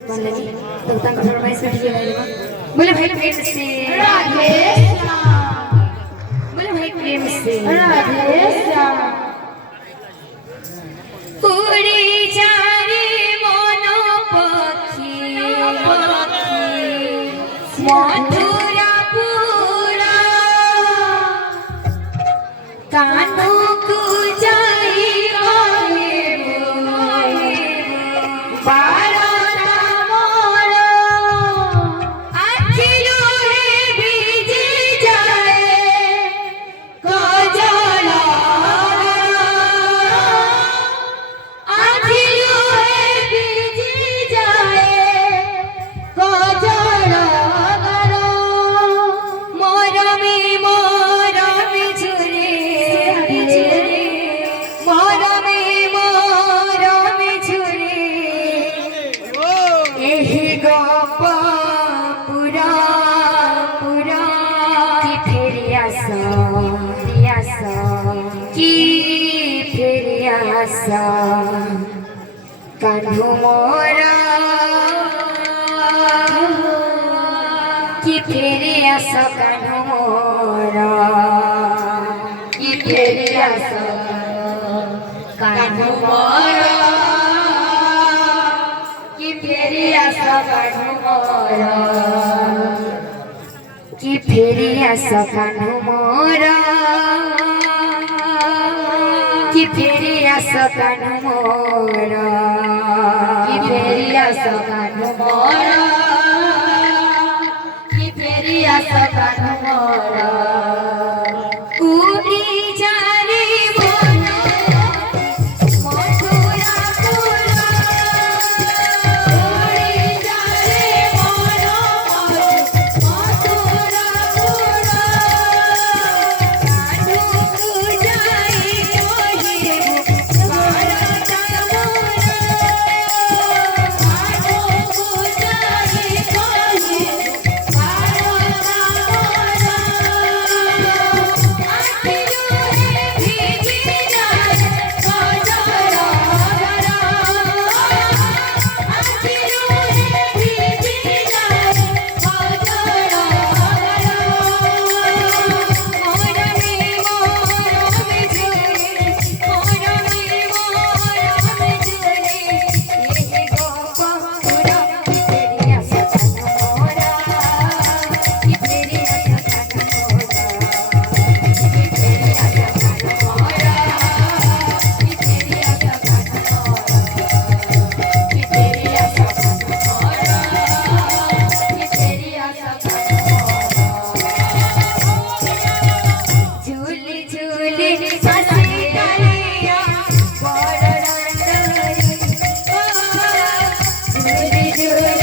तो तंग फरमाइश में ये है बोले भाई प्रेम से राधे श्याम बोले भाई प्रेम से राधे श्याम उड़ी जा रे मन पक्षी मधुरा पूरा कानू को जाई कान्हू मोरा कि फेरि आस कान्हू मोरा कि फेरि आस कान्हू मोरा कि फेरि आस कान्हू मोरा कि फेरि आस कान्हू मोरा कि फेरि आस कान्हू मोरा कि फेरि आस कान्हू मोरा कि फेरि आस कान्हू मोरा उड़ी जा रे मन मधुरा पूरा उड़ी जा रे मन मधुरा पूरा कान्हू को जाई झूली झूली